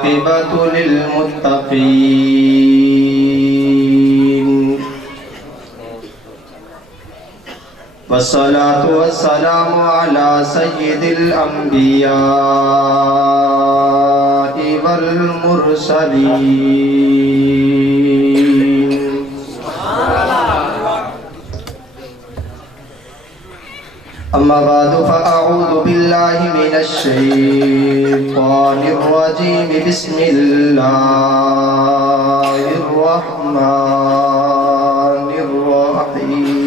والعاقبة للمتقين والصلاة والسلام على سيد الأنبياء والمرسلين أما بعد فأعوذ بالله من الشيطان الرجيم بسم الله الرحمن الرحيم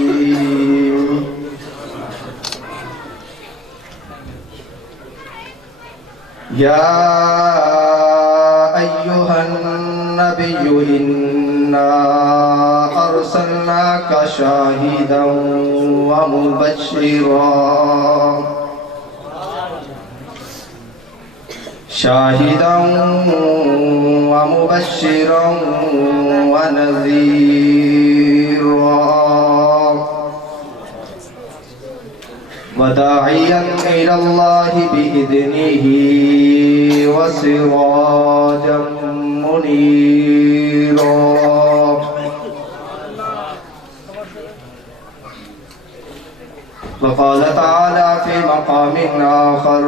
يا أيها النبي إنا أرسلناك شاهدا ومبشرا ونذيرا وداعيا إلى الله بإذنه وسراجا منيرا وقال تعالى في مقام آخر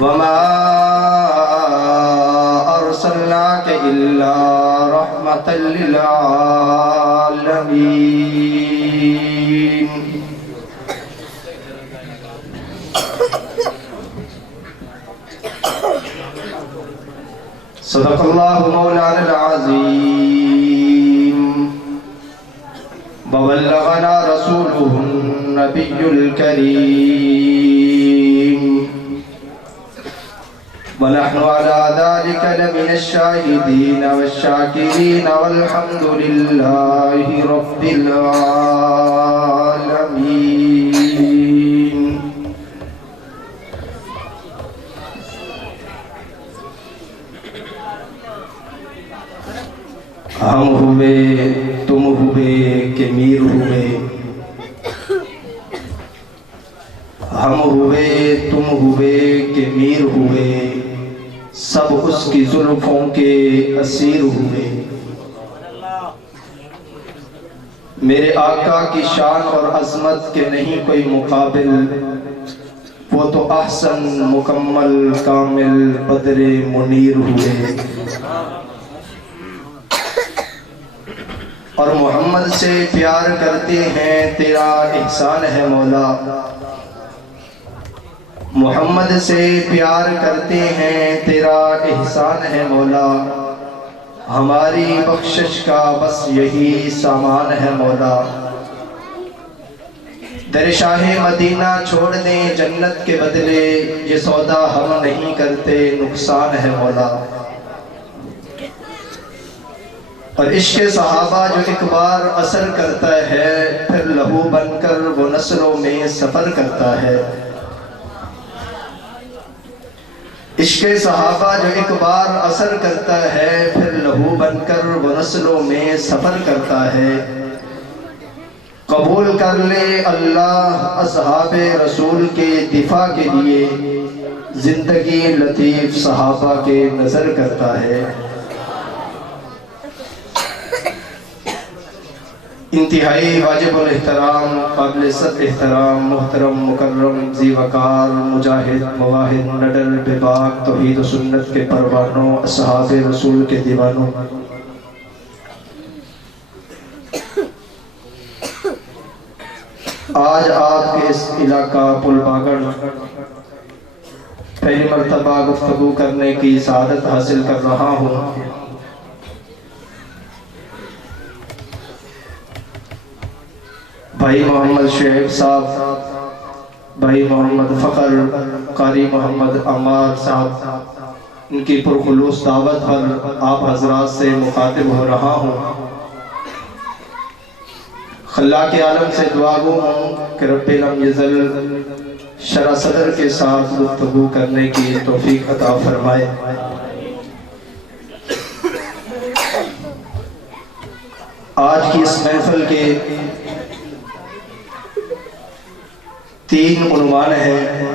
وما أرسلناك إلا رحمة للعالمين صدق الله مولانا العظيم وبلغنا رسوله النبي الكريم ونحن على ذلك لمن الشاهدين والشاكرين والحمد لله رب العالمين ہم ہوئے تم ہوئے کہ میر ہوئے ہم ہوئے تم ہوئے کہ میر ہوئے سب اس کی زلفوں کے اسیر ہوئے میرے آقا کی شان اور عظمت کے نہیں کوئی مقابل وہ تو احسن مکمل کامل بدر منیر ہوئے اور محمد سے پیار کرتے ہیں تیرا احسان ہے مولا محمد سے پیار کرتے ہیں تیرا احسان ہے مولا ہماری بخشش کا بس یہی سامان ہے مولا در شاہ مدینہ چھوڑ دیں جنت کے بدلے یہ سودا ہم نہیں کرتے نقصان ہے مولا اور عشق صحابہ جو ایک بار اثر کرتا ہے پھر لہو بن کر وہ نسلوں میں سفر کرتا ہے عشق صحابہ جو ایک بار اثر کرتا ہے پھر لہو بن کر وہ نسلوں میں سفر کرتا ہے قبول کر لے اللہ اصحاب رسول کے دفاع کے لیے زندگی لطیف صحابہ کے نظر کرتا ہے انتہائی واجب الاحترام قابل صد احترام محترم مکرم ذی وقار مجاہد مواحد نڈر بباک توحید و سنت کے پروانوں اصحاب رسول کے دیوانوں آج آپ کے اس علاقہ پل باگڑ پہلی مرتبہ گفتگو کرنے کی سعادت حاصل کر رہا ہوں بھائی محمد شعیب صاحب بھائی محمد فخر قاری محمد عمار صاحب ان کی پرخلوص دعوت پر آپ حضرات سے مخاطب ہو رہا ہوں خلاق عالم سے دعا گو ہوں کہ رب لم یزل شرح صدر کے ساتھ گفتگو کرنے کی توفیق عطا فرمائے آج کی اس محفل کے 3 عنوان ہیں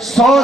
100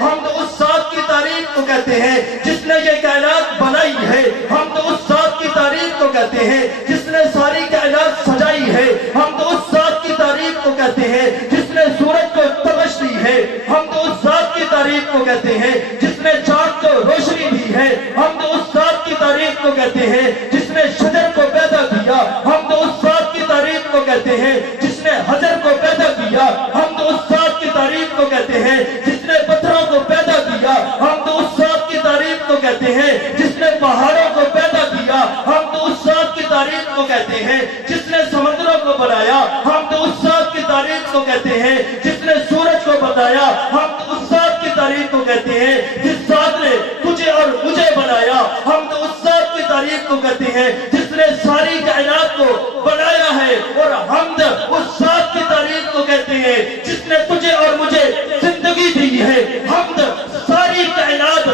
حمد اس ذات کی تعریف کو کہتے ہیں جس نے یہ کائنات بنائی ہے، حمد اس ذات کی تعریف کو کہتے ہیں جس نے ساری کائنات سجائی ہے، حمد اس ذات کی تعریف کو کہتے ہیں جس نے سورج کو تبش دی ہے، حمد اس ذات کی تعریف کو کہتے ہیں جس نے چاند کو روشنی دی ہے، حمد اس ذات کی تعریف کو کہتے ہیں جس نے شجر کو پیدا کیا، حمد اس ذات کی تعریف کو کہتے ہیں جس نے حجر کو پیدا کیا، حمد اس ذات کی تعریف کو کہتے ہیں جس نے پتھروں کو پیدا کیا، حمد اس ذات کی تعریف کو کہتے ہیں جس نے پہاڑوں کو پیدا کیا، حمد اس ذات کی تعریف کو کہتے ہیں جس نے سمندروں کو بنایا، حمد اس ذات کی تعریف کو کہتے ہیں جس نے سورج کو بنایا، حمد اس ذات کی تعریف کو کہتے ہیں جس ذات نے تجھے اور مجھے بنایا، حمد اس ذات کی تعریف کو کہتے ہیں جس نے ساری کائنات کو بنایا ہے، اور حمد اس ذات کی تعریف کو کہتے ہیں جس نے تجھے اور مجھے زندگی دی ہے۔ حمد ساری کائنات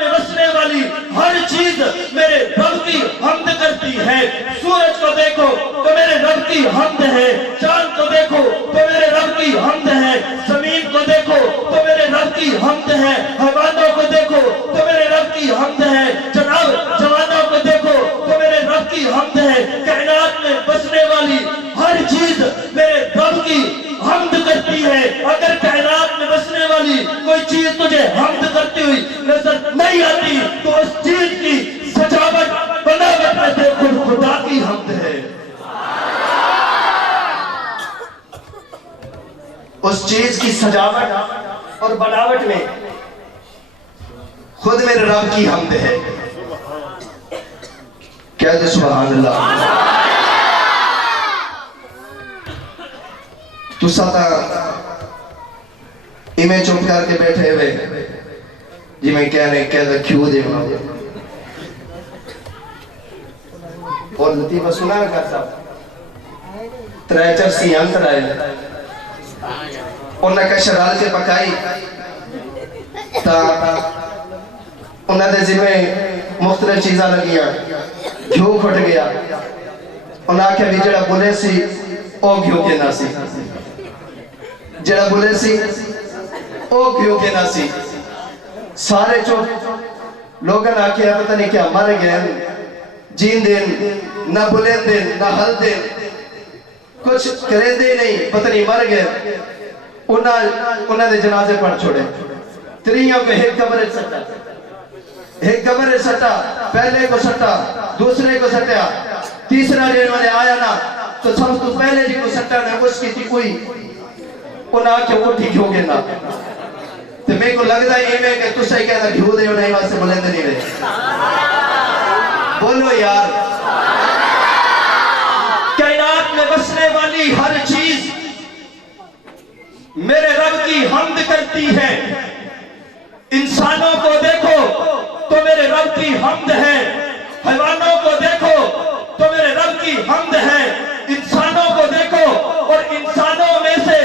میں بسنے والی ہر چیز میرے رب کی حمد کرتی ہے۔ سورج کو دیکھو تو میرے رب کی حمد ہے، چاند کو دیکھو تو میرے رب کی حمد ہے، زمین کو دیکھو تو میرے رب کی حمد ہے، حیوانوں کو دیکھو تو میرے رب کی حمد ہے، جناب جوانوں کو دیکھو تو میرے رب کی حمد ہے۔ کائنات میں بسنے والی ہر چیز میرے رب کی حمد کرتی ہے۔ اگر کائنات میں بسنے والی کوئی چیز تجھے حمد کرتی ہوئی نظر نہیں آتی تو اس چیز کی سجاوٹ بناوٹ میں دیکھو خدا کی حمد ہے، اس چیز کی سجاوٹ اور بناوٹ میں خود میرے رب کی حمد ہے۔ کہہ دے سبحان اللہ۔ تو ساتھ میں چپ کر کے بیٹھے ہوئے جی میں کہہ دے کیوں دے اور لطیفہ سنا ہے کر صاحب تریچر سی انتر آئے انہاں کا شرال کے پکائی تا انہاں دے ذمہ مختلف چیزاں لگیاں، گھیو کھٹ گیا، انہاں کے بھی جڑا بولے سی او گھیو کے نہ سی، جڑا بولے سی او گھیو کے نہ سی، سارے جو لوگن آکے پتہ نہیں کیا مر گئے، جین دین نہ بلین دین نہ حل دین کچھ کریں دے نہیں، پتہ نہیں مر گئے، انہاں دے جنازے پڑھ چھوڑے، تریوں پہ ایک قبر سٹا، پہلے کو سٹا، دوسرے کو سٹا، تیسرا جن والے آیا نا تو سب تو پہلے جی کو سٹا نے اس کی تھی کوئی انہاں کے اٹھی کیوں گے نا تو میں کو لگ رہا ہے کہ تو صحیح کہتا گھیو دے انہیں واسے بلند نہیں رہے، بولو یار۔ کائنات میں بسنے والی ہر چیز میرے رب کی حمد کرتی ہے۔ انسانوں کو دیکھو تو میرے رب کی حمد ہے، حیوانوں کو دیکھو تو میرے رب کی حمد ہے، انسانوں کو دیکھو اور انسانوں میں سے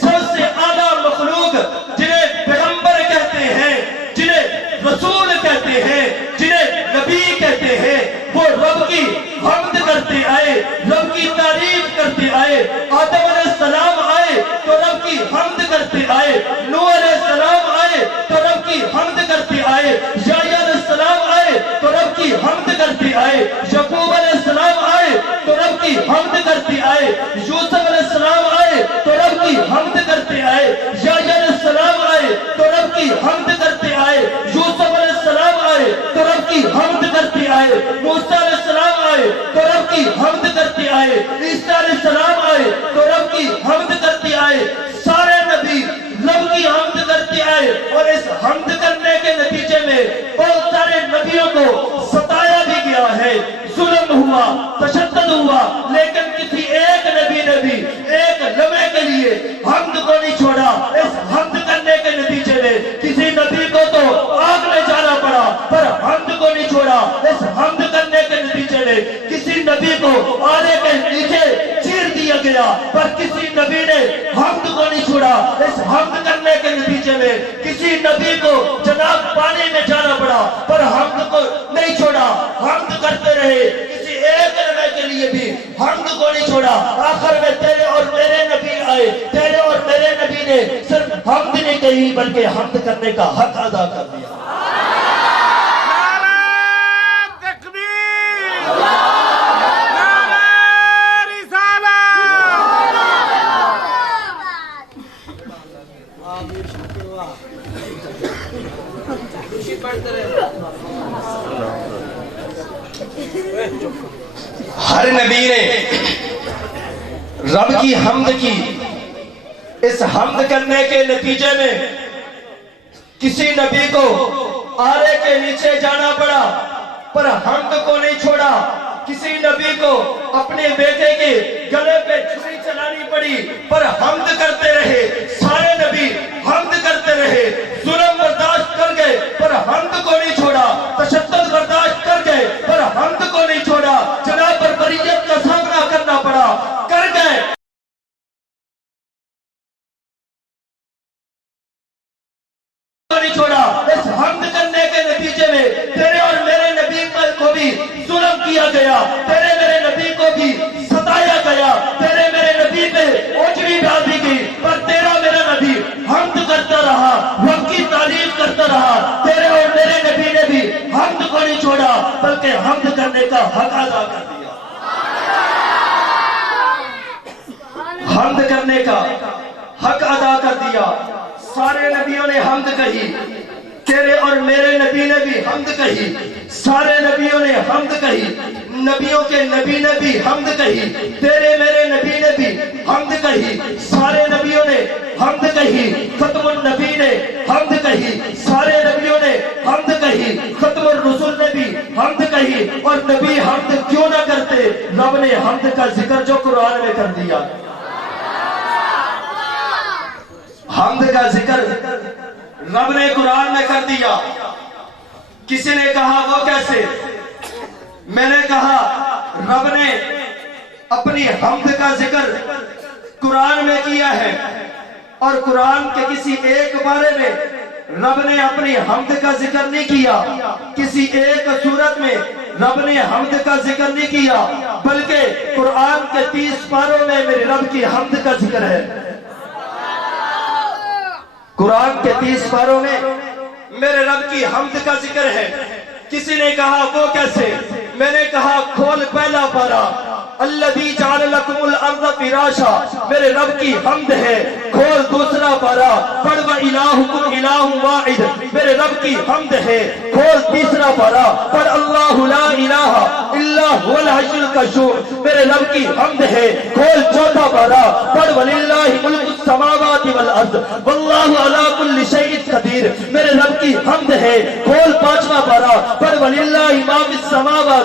سب سے اعلیٰ مخلوق جنہیں پیغمبر کہتے ہیں، جنہیں رسول کہتے ہیں، جنہیں نبی کہتے ہیں، وہ رب کی حمد کرتے آئے، رب کی تعریف کرتے آئے۔ آدم علیہ السلام آئے تو رب کی حمد کرتے آئے، نوح علیہ السلام آئے تو رب کی حمد کرتے آئے، یحییٰ علیہ السلام آئے تو رب کی حمد کرتے آئے، یعقوب علیہ السلام آئے تو رب کی حمد کرتے آئے، یوسف علیہ السلام آئے تو رب کی حمد کرتے آئے، یحییٰ علیہ السلام آئے تو رب کی حمد کرتے آئے، یوسف علیہ السلام آئے تو رب کی حمد کرتے آئے، موسیٰ علیہ السلام آئے تو رب کی حمد کرتے آئے، عیسیٰ علیہ السلام آئے تو رب کی حمد کرتے آئے۔ سارے نبی رب کی حمد کرتے آئے اور اس حمد کرنے کے نتیجے میں بہت سارے نبیوں کو ستایا بھی گیا ہے، ظلم ہوا، تشدد ہوا، لیکن کسی ایک نبی نے بھی ایک لمحے کے لیے حمد کو نہیں چھوڑا۔ اس حمد کرنے کے نتیجے میں کسی نبی کو تو آگ میں جانا پڑا پر حمد کو نہیں چھوڑا۔ اس حمد کرنے کے نتیجے میں کسی نبی کو آنے کے نیچے چیر دیا گیا پر کسی نبی نے حمد کو نہیں چھوڑا۔ اس حمد کرنے کے نتیجے میں کسی نبی کو جناب پانی میں جانا پڑا پر حمد کو نہیں چھوڑا، حمد کرتے رہے، کسی ایک لمحے کے لیے بھی حمد کو نہیں چھوڑا۔ آخر میں تیرے اور میرے نبی آئے، تیرے اور میرے نبی نے صرف حمد نہیں نہیں کہی بلکہ حمد کرنے کا حق ادا کر دیا۔ ہر نبی نے رب کی حمد کی، اس حمد کرنے کے نتیجے میں کسی نبی کو آرے کے نیچے جانا پڑا پر حمد کو نہیں چھوڑا، کسی نبی کو اپنے بیٹے کے گلے پہ چھری چلانی پڑی پر حمد کرتے رہے، سارے نبی حمد کرتے رہے، ظلم برداشت کر گئے پر حمد کو نہیں چھوڑا، تشدد برداشت کر گئے پر حمد کو نہیں چھوڑا، جناب پر بریت کا سامنا کرنا پڑا، کر گئے نہیں چھوڑا۔ اس حمد کرنے کے نتیجے میں تیرے اور میرے نبی کو بھی ظلم کیا گیا، تیرے میرے نبی کو بھی ستایا گیا، تیرے میرے نبی پہ اوجری ڈال دی گئی، پر تیرا میرا نبی حمد کرتا رہا، رب کی تعریف کرتا رہا۔ تیرے اور میرے نبی نے بھی حمد کو نہیں چھوڑا بلکہ حمد کرنے کا حق ادا کر دیا، حمد کرنے کا حق ادا کر دیا۔ سارے نبیوں نے حمد کہی، تیرے اور میرے نبی نے بھی حمد کہی، سارے نبیوں نے حمد کہی، نبیوں کے نبی نے بھی حمد کہی، تیرے میرے نبی نے بھی حمد کہی، سارے نبیوں نے حمد کہی، ختم النبی نے حمد کہی، سارے نبیوں نے حمد کہی، ختم الرسول نے بھی حمد کہی، اور نبی حمد کیوں نہ کرتے؟ رب نے حمد کا ذکر جو قرآن میں کر دیا، حمد کا ذکر رب نے قرآن میں کر دیا۔ کسی نے کہا وہ کیسے؟ میں نے کہا رب نے اپنی حمد کا ذکر قرآن میں کیا ہے، اور قرآن کے کسی ایک بارے میں رب نے اپنی حمد کا ذکر نہیں کیا، کسی ایک صورت میں رب نے حمد کا ذکر نہیں کیا، بلکہ قرآن کے 30 پاروں میں میرے رب کی حمد کا ذکر ہے۔ قرآن کے 30 پاروں میں میرے رب کی حمد کا ذکر ہے۔ کسی نے کہا وہ کیسے؟ میں نے کہا کھول پہلا پارا، الذی جعل لکم الارض فراشا، میرے رب کی حمد ہے، کھول دوسرا پارا، پڑھ وَإِلَٰهُكُمْ إِلَٰهٌ وَاحِدٌ، میرے رب کی حمد ہے، کھول تیسرا پارا، پڑھ اللہ لا الہ الا هو الحی القیوم، میرے رب کی حمد ہے، کھول چوتھا پارا، پڑھ وَلِلَّهِ مُلْكُ السَّمَاوَاتِ وَالْأَرْضِ وَاللَّهُ عَلَىٰ كُلِّ شَيْءٍ قَدِيرٌ، میرے رب کی حمد ہے، کھول پانچواں پارا، پڑھ وَلِلَّهِ مَا فِي السَّمَاوَاتِ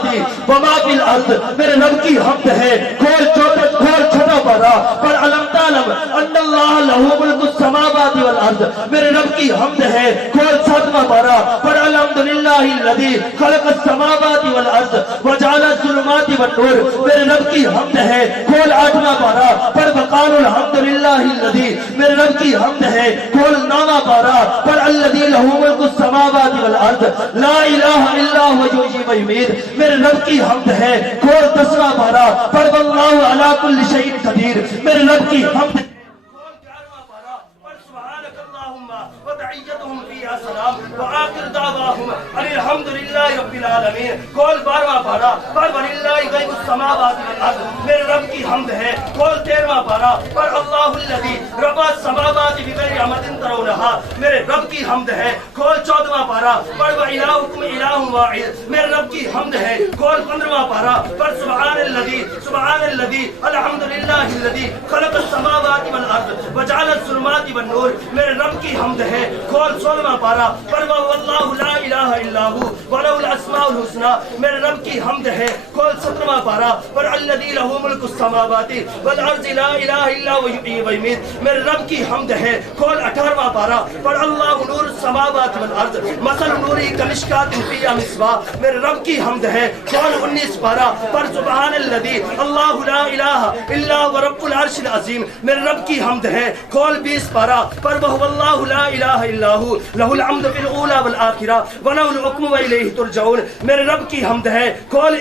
وَمَا فِي الْأَرْضِ، میرے رب کی حمد ہے، کھول چھوٹا پارا، پر علم تعلم ان اللہ لہو ملک السماوات والارض، میرے رب کی حمد ہے، کھول ساتواں پارا، پر الحمدللہ الذی خلق السماوات والارض وجعل الظلمات والنور، میرے رب کی حمد ہے، کھول آٹھواں پارا، پر وقالوا الحمدللہ الذی، میرے رب کی حمد ہے، کھول نواں پارا، پر الذی لہو ملک السماوات والارض لا الہ الا هو یحیی و یمیت، میرے رب کی حمد ہے، کھول 10واں پارا، پر واللہ علی کل شیء قدیر، میرے رب کی حمد، کھول 11واں پارا، پر سبحانک اللہم وتحیتہم فیہا سلام وآخر دعواہم ان الحمدللہ رب العالمین، کھول 12واں پارا، پر وللہ غیب السماوات والارض، میرے رب کی حمد ہے، کھول 13واں پارا، پر اللہ الذی رفع السماوات بغیر عمد ترونہا، میرے رب کی حمد ہے، کھول 14واں پارا، پر وإلہکم الہ واحد، میرے رب کی حمد ہے، کھول 15واں پارا، پر سبحان الذی الحمدللہ الذی خلق السماوات والارض وجعل الظلمات والنور، میرے رب کی حمد ہے، کھول 16واں پارا، پر واللہ لا الہ الا هو وله الاسماء الحسنى، میرے رب کی حمد ہے، کھول 17واں پارا، پر الذی له ملک السماوات والارض لا الہ الا هو یحیی و یمیت، میرے رب کی حمد ہے، کھول 18واں پارا، پر اللہ نور السماوات والارض مثل نوری کمشکات فیہا مصباح، میرے رب کی حمد ہے، کھول 19 پارا، پر سبحان الذی اللہ لا الہ الا هو رب العرش العظیم، میرے رب کی حمد ہے، کھول 20 پارا، پر وهو اللہ لا الہ الا هو لہ الحمد فی الاولی والآخرہ ولہ الحکم والیہ ترجعون، میرے رب کی حمد ہے، کھول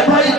28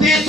30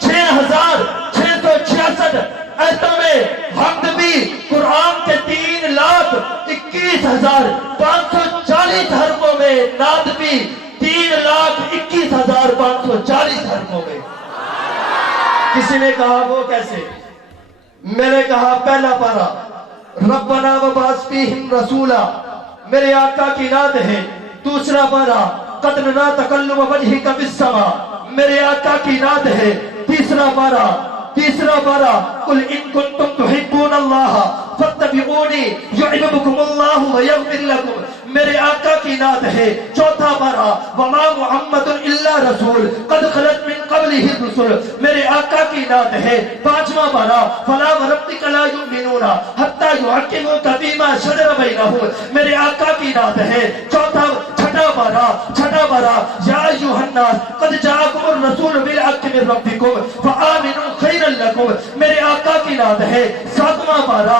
6666 23,540 حرفوں میں، نادبی 3,21,540 حرفوں میں۔ کسی نے کہا وہ کیسے؟ میں نے کہا پہلا پارا ربنا وبعث فیہم رسولا، میرے آقا کی نعت ہے۔ دوسرا پارا قد نرا تقلب وجہک فی السماء، میرے آقا کی نعت ہے۔ تیسرا پارا قل ان کنتم تحبون اللہ فاتبعونی یحببکم اللہ ویغفر لکم، میرے آقا کی نعت ہے۔ چوتھا پارا وما محمد الا رسول قد خلت من قبلہ الرسل، میرے آقا کی نعت ہے۔ پانچواں پارا فلا وربک لا یؤمنون حتی یحکموک فیما شجر بینہم، میرے آقا کی نعت ہے۔ چھٹا پارا یا ایھا الناس قد جاءکم الرسول بالحق من ربکم فآمنوا خیرا لکم، میرے آقا کی نعت ہے۔ ساتواں پارا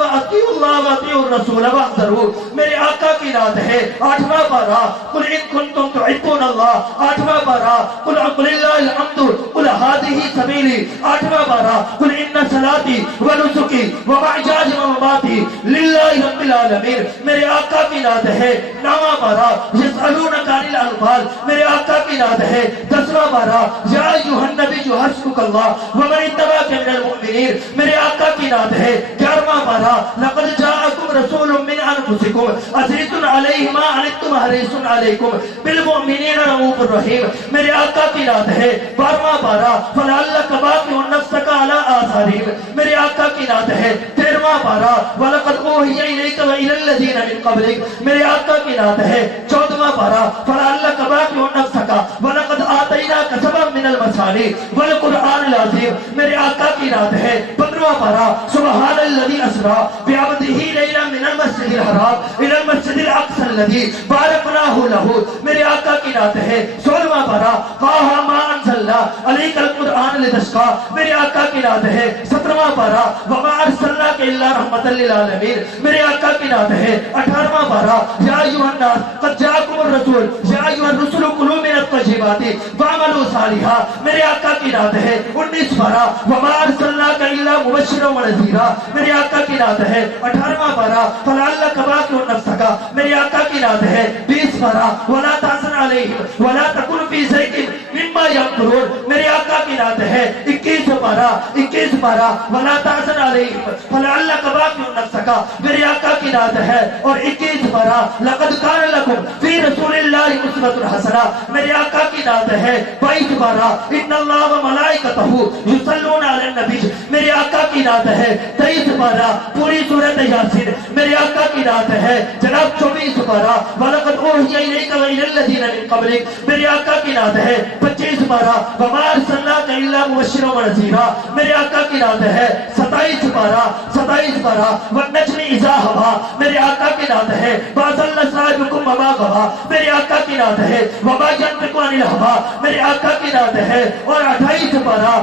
وَأَطِیعُوا اللَّهَ وَأَطِیعُوا الرَّسُولَ وَاحْذَرُوا، میرے آقا کی نعت ہے۔ آٹھواں پارا قُلْ إِن كُنتُمْ تُحِبُّونَ اللَّهَ، آٹھواں پارا قُلْ لِلَّهِ الْحَمْدُ قُلْ هَٰذِهِ سَبِیلِی، آٹھواں پارا قُلْ إِنَّ صَلَاتِی وَنُسُکِی وَمَحْیَایَ وَمَمَاتِی لِلَّهِ رَبِّ الْعَالَمِین، میرے آقا کی نعت ہے۔ نواں پارا یسألونک عن الانفال، میرے آقا کی نعت ہے۔ دسواں پارا یا ایھا النبی حسبک اللہ ومن اتبعک من المؤمنین، میرے آقا کی نعت ہے۔ گیارہواں پارا لقد جاءکم رسول من انفسکم عزیز علیہ ما عنتم حریص علیکم بالمؤمنین رؤوف الرحیم، میرے آقا کی نعت ہے۔ بارہواں پارا فلعلک باخع نفسک علی آثارہم، میرے آقا کی نعت ہے۔ تیرہواں پارا وَلَقَدْ أُوحِیَ إِلَیْکَ وَإِلَى الَّذِینَ مِن قَبْلِکَ، میرے آقا کی نعت ہے۔ چودہواں پارا فلعلک باخع نفسک وَلَقَدْ آتَیْنَاکَ سَبْعًا مِنَ الْمَثَانِی وَالْقُرْآنِ العظیم، میرے آقا کی نعت ہے۔ پندرہواں پارا سبحان الذی اسریٰ بعبدہ لیلا من المسجد الحرام الی المسجد الاقصی الذی بارکناہ لہ، میرے آقا کی نعت ہے۔ سولہواں پارا طٰہَ ما انزلنا علیک القرآن لتشقیٰ، میرے آقا کی نعت ہے۔ سترہواں پارا وما ارسلناک الا رحمۃ للعالمین، میرے آقا کی نعت ہے۔ اٹھارہواں پارا یا ایھا الناس قد جاءکم الرسول یا ایھا الرسل کلوا من الطیبات واعملوا صالحا، میرے آقا کی نعت ہے۔ 19 پارا وما ارسلناک الا مبشرا ونذیرا، میرے آقا کی نعت ہے۔ 18واں پارا فلعلک باخع نفسک، میرے آقا کی نعت ہے۔ 20 پارا ولا تحزن علیہم ولا تکن فی ضیق مما یمکرون، میرے آقا کی نعت ہے۔ 21 پارا ولا تحزن علیہم فلعلک باخع نفسک، میرے آقا کی نعت ہے۔ اور 21 پارا لقد کان لکم فی رسول اللہ اسوۃ حسنہ، میرے آقا کی نعت ہے۔ 22 پارا ان اللہ وملائکتہ یصلون علی النبی، میرے آقا کی نعت ہے۔ 23 پارا پوری سورۃ یاسین، میرے آقا کی نعت ہے۔ جناب 24 پارا وَلَقَدْ أُوحِیَ إِلَیْکَ وَإِلَى الَّذِینَ مِن قَبْلِکَ، میرے آقا کی نعت ہے۔ 25 پارا وَمَا أَرْسَلْنَاکَ إِلَّا مُبَشِّرًا وَنَذِیرًا، میرے آقا کی نعت ہے۔ 27 پارا وَالنَّجْمِ إِذَا هَوَىٰ، میرے آقا کی نعت ہے۔ وَأَضَلَّ صَاحِبَكُم وَمَا غَوَىٰ، میرے آقا کی نعت ہے۔ وَمَا يَنطِقُ عَنِ الْهَوَىٰ، میرے آقا کی نعت ہے۔ اور 28 پارا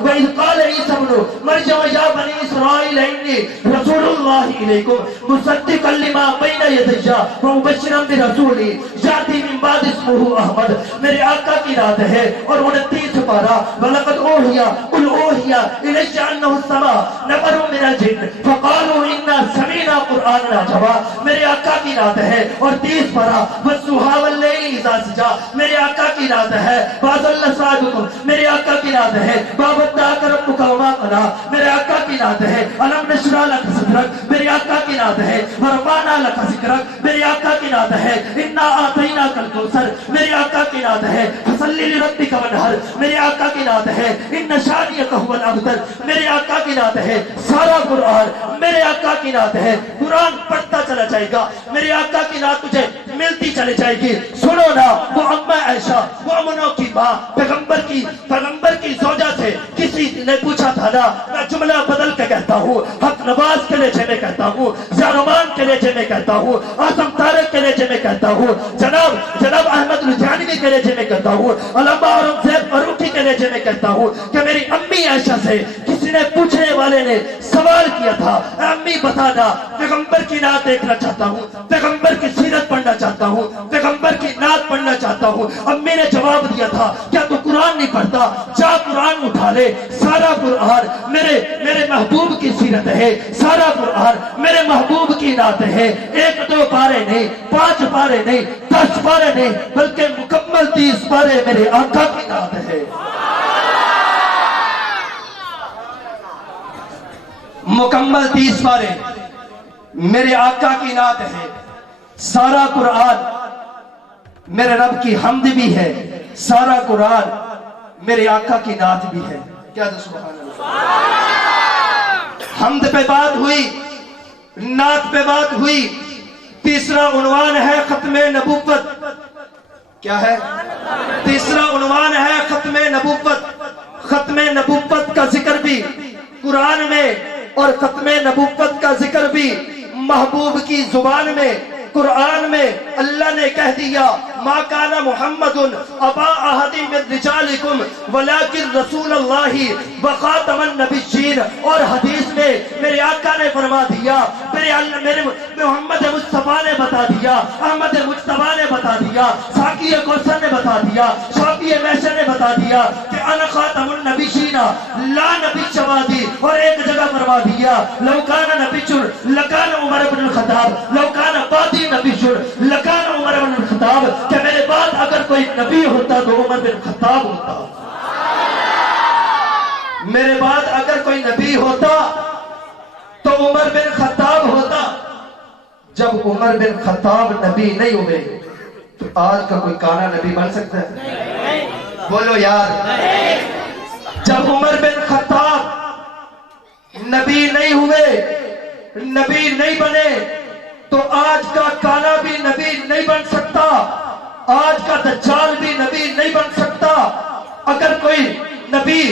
وَإِذْ قَالَ عِیسیٰ ابْنُ مَرْیَمَ یَا بَنِی إِسْرَائِیلَ إِنِّی رَسُولُ اللَّهِ إِلَیکُم مُصَدِّقًا لِمَا بَیْنَ یَدَیَّ وَمُبَشِّرًا بِرَسُولٍ یَأْتِی مِن بَعْدِی اسْمُهُ أَحْمَدُ، میرے آقا کی نعت ہے۔ اور 29 پارا وَلَقَدْ أُوحِیَ قُلْ أُوحِیَ إِلَیَّ أَنَّهُ اسْتَمَعَ نَفَرٌ مِنَ الْجِنِّ فَقَالُوا إِنَّا سَمِعْنَا قُرْآنًا عَجَبًا، میرے آقا کی نعت ہے۔ اور 30 پارا وَالضُّحَىٰ وَاللَّیلِ إِذَا سَجَىٰ، میرے آقا کی نعت ہے۔ وَأَضَلَّ صَاحِبَكُم، میرے آقا کی نعت ہے۔ وَوَدَّعَكَ رَبُّكَ وَمَا قَلَىٰ، میرے آقا کی نعت ہے۔ أَلَمْ نَشْرَحْ لَكَ صَدْرَكَ، میرے آقا کی نعت ہے۔ وَرَفَعْنَا لَكَ ذِکْرَكَ، میرے آقا کی نعت ہے۔ إِنَّا أَعْطَيْنَاكَ الْكَوْثَرَ، میرے آقا کی نعت ہے۔ فَصَلِّ لِرَبِّكَ وَانْحَرْ، میرے آقا کی نعت ہے۔ إِنَّ شَانِئَكَ هُوَ الْأَبْتَرُ، میرے آقا کی نعت ہے۔ سارا قرآن میرے آقا کی نعت ہے۔ قرآن پڑھتا چلا جائے گا، میرے آقا کی نعت تجھے ملتی چلی جائے گی۔ سنو نا، وہ اما عائشہ، وہ امنوں کی ماں، پیغمبر کی زوجہ سے کسی نے پوچھا تھا نا، میں جملہ بدل کے کہتا ہوں، حق نواز کے لہجے میں کہتا ہوں، زیرمان کے لہجے میں کہتا ہوں، اعظم طارق کے لہجے میں کہتا ہوں، جناب احمد لدھیانوی کے لہجے میں کہتا ہوں، علامہ اورنگزیب فاروقی کے لہجے میں کہتا ہوں کہ میری امی عائشہ سے کسی نے پوچھنے والے نے سوال کیا تھا، اے امی بتانا، پیغمبر کی نعت دیکھنا چاہتا ہوں، پیغمبر کی سیرت پڑھنا چاہتا ہوں، پیغمبر کی نعت پڑھنا چاہتا ہوں۔ امی نے جواب دیا تھا، کیا تو قرآن نہیں پڑھتا، جا قرآن اٹھا لے۔ سارا قرآن میرے محبوب کی سیرت ہے، سارا قرآن میرے محبوب کی نعت ہے۔ 1-2 پارے نہیں، 5 پارے نہیں، 10 پارے نہیں، بلکہ مکمل 30 پارے میرے آقا کی نعت ہے۔ مکمل 30 پارے میرے آقا کی نعت ہے۔ سارا قرآن میرے رب کی حمد بھی ہے، سارا قرآن میرے آقا کی نعت بھی ہے۔ کیا دو سبحان اللہ۔ حمد پہ بات ہوئی، نعت پہ بات ہوئی، تیسرا عنوان ہے ختم نبوت۔ کیا ہے؟ تیسرا عنوان ہے ختم نبوت۔ ختم نبوت کا ذکر بھی قرآن میں اور ختم نبوت کا ذکر بھی محبوب کی زبان میں قرآن میں اللہ نے کہہ دیا، ما کان محمد ابا احد من رجالکم ولکن رسول اللہ وخاتم النبیین۔ اور حدیث میں میرے آقا نے فرما دیا، میرے محمد مصطفیٰ نے بتا دیا، احمد مجتبیٰ نے بتا دیا، ساقی کوثر نے بتا دیا، شافی محشر نے بتا دیا کہ انا خاتم النبیین لا نبی بعدی۔ اور ایک جگہ فرما دیا، لو کان نبی لکان عمر بن الخطاب، لو کان بعدی نبی لکان عمر بن الخطاب، کہ میرے بعد اگر کوئی نبی ہوتا تو عمر بن الخطاب ہوتا۔ میرے بعد اگر کوئی نبی ہوتا تو عمر بن خطاب ہوتا۔ جب عمر بن خطاب نبی نہیں ہوئے تو آج کا کوئی کانا نبی بن سکتا ہے؟ بولو یار۔ جب عمر بن خطاب نبی نہیں ہوئے، نبی نہیں بنے، تو آج کا کانا بھی نبی نہیں بن سکتا، آج کا دجال بھی نبی نہیں بن سکتا۔ اگر کوئی نبی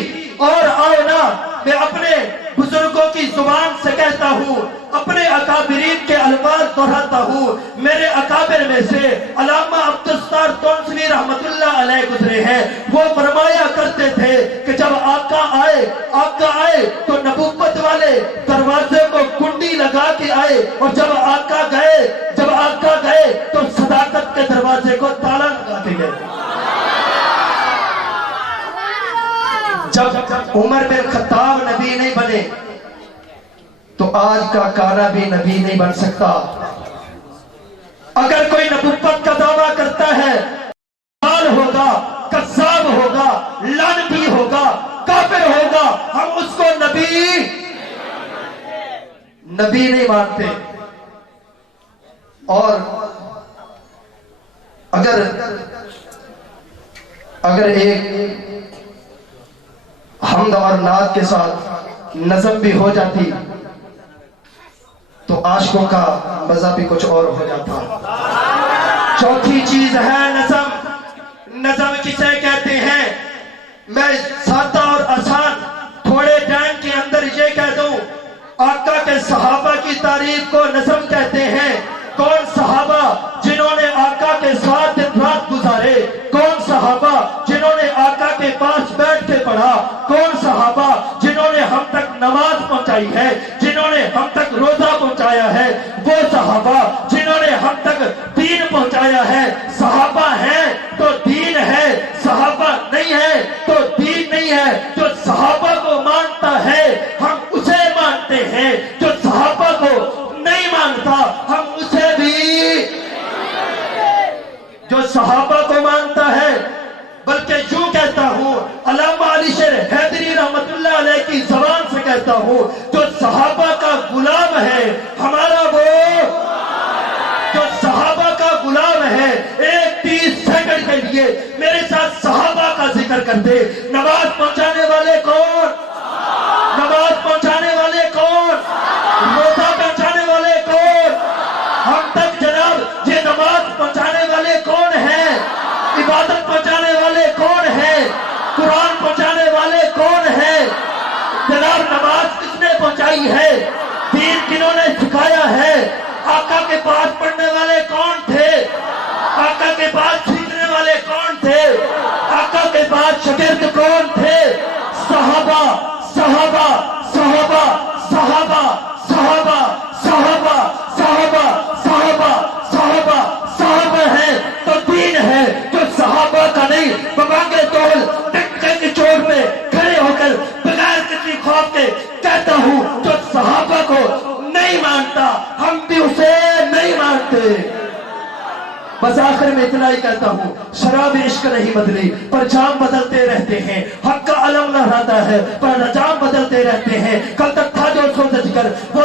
اور آؤ نا، میں اپنے بزرگوں کی زبان سے کہتا ہوں، اپنے اکابرین کے الفاظ دہراتا ہوں۔ میرے اکابر میں سے علامہ عبدالستار تونسوی رحمت اللہ علیہ گزرے ہیں، وہ فرمایا کرتے تھے کہ جب آقا آئے تو نبوت والے دروازے کو کنڈی لگا کے آئے، اور جب آقا گئے تو صداقت کے دروازے کو تالا لگا کے گئے۔ جب عمر بن خطاب نبی نہیں بنے تو آج کا کانا بھی نبی نہیں بن سکتا۔ اگر کوئی نبوت کا دعویٰ کرتا ہے، ضال ہوگا، کذاب ہوگا، لعنتی ہوگا، کافر ہوگا، ہم اس کو نبی نہیں مانتے۔ اور اگر ایک حمد اور نعت کے ساتھ نظم بھی ہو جاتی تو عاشقوں کا مزہ بھی کچھ اور ہو جاتا۔ چوتھی چیز ہے نظم۔ نظم کسے کہتے ہیں؟ میں سادہ اور آسان تھوڑے ٹائم کے اندر یہ کہہ دوں، آقا کے صحابہ کی تعریف کو نظم کہتے ہیں۔ کون صحابہ جنہوں نے آقا کے ساتھ دن رات گزارے؟ کون صحابہ جنہوں نے آقا کے پاس بیٹھ کے پڑھا؟ کون صحابہ جنہوں نے ہم تک نماز پہنچائی ہے، جنہوں نے ہم تک روزہ پہنچایا ہے؟ وہ صحابہ جنہوں نے ہم تک دین پہنچایا ہے۔ صحابہ ہیں تو دین ہے، صحابہ نہیں ہے تو دین نہیں ہے۔ جو صحابہ کو مانتا ہے ہم اسے مانتے ہیں، جو صحابہ کو نہیں مانتا ہم اسے بھی۔ جو صحابہ کو مانتا ہے، بلکہ یوں کہتا ہوں، علامہ علی شیر حیدری رحمت اللہ علیہ کی زبان سے کہتا ہوں، جو صحابہ کا غلام ہے ہمارا وہ، جو صحابہ کا غلام ہے، 30 سیکنڈ کے لیے میرے ساتھ صحابہ کا ذکر کر دے۔ نماز پہنچانے والے کون؟ نماز پہنچانے والے کون؟ روزہ پہنچانے والے کون؟ ہم تک جناب یہ نماز پہنچانے والے کون ہیں؟ عبادت پہنچانے والے کون ہیں؟ قرآن پہنچانے والے کون ہیں؟ جناب نماز کس نے پہنچائی ہے؟ دین کنہوں نے سکھایا ہے؟ آقا کے پاس پڑھنے والے کون تھے؟ آقا کے پاس سیکھنے والے کون تھے؟ آقا کے پاس شاگرد کون تھے؟ صحابہ صحابہ صحابہ صحابہ صحابہ صحابہ صحابہ صحابہ صحابہ صحابہ ہے تو دین ہے۔ جو صحابہ کا نہیں وہ مانگے تول مانتا، ہم بھی اسے نہیں مانتے۔ بس آخر میں اتنا ہی کہتا ہوں، شراب عشق نہیں بدلی پر جام بدلتے رہتے ہیں، حق کا علم لہراتا ہے پر نجام بدلتے رہتے ہیں۔ کل تک تھا جو سوچ کر وہ